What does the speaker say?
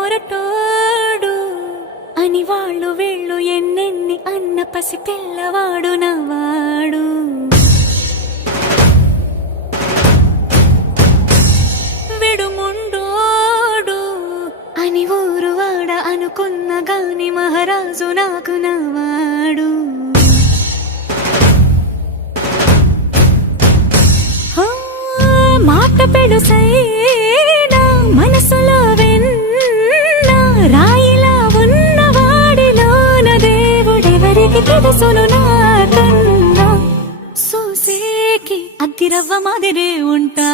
మొరటోడు అని వాళ్ళు వీళ్ళు ఎన్నెన్ని అన్న పసి పిల్లవాడు నవాడు. విడుముండోడు అని ఊరు వాడ అనుకున్న గాని మహారాజు నాకు నవాడు. మాట పెడుసైనా మనసులో వెన్న రాయిలా ఉన్నవాడిలోన దేవుడెవరికి తెలుసును నాకన్నా. సూసేకి అగ్గిరవ్వ మాదిరే ఉంటా